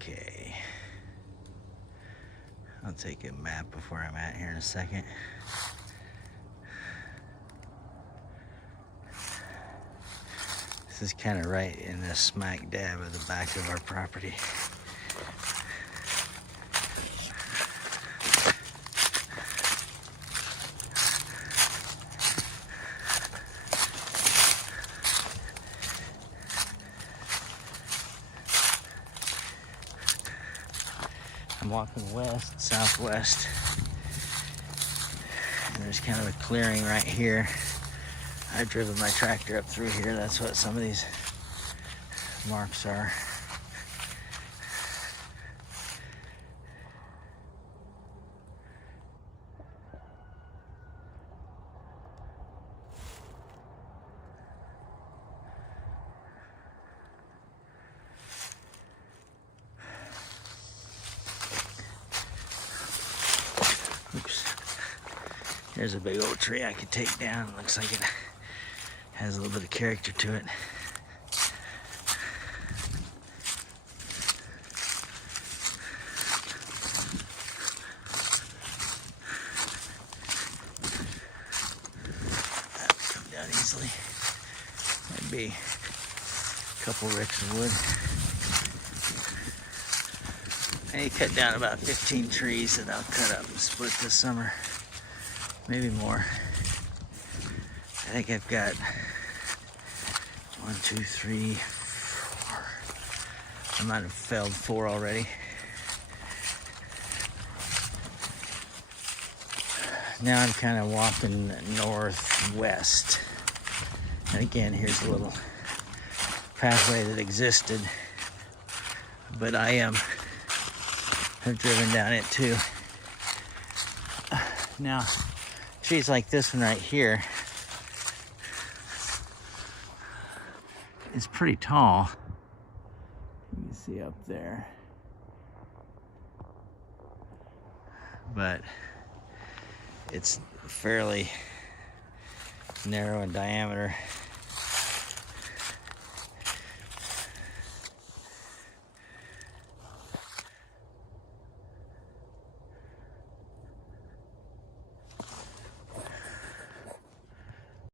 Okay. I'll take a map of where I'm at here in a second. This is kind of right in the smack dab of the back of our property. I'm walking west, southwest, and there's kind of a clearing right here. I've driven my tractor up through here. That's what some of these marks are. Oops. There's a big old tree I could take down. Looks like it has a little bit of character to it. That would come down easily. Might be a couple ricks of wood. I cut down about 15 trees that I'll cut up and split this summer. Maybe more. I think I've got 1, 2, 3, 4. I might have felled 4 already. Now I'm kind of walking northwest. And again, here's a little pathway that existed, but I have driven down it too. Now, trees like this one right here is pretty tall. You can see up there. But it's fairly narrow in diameter.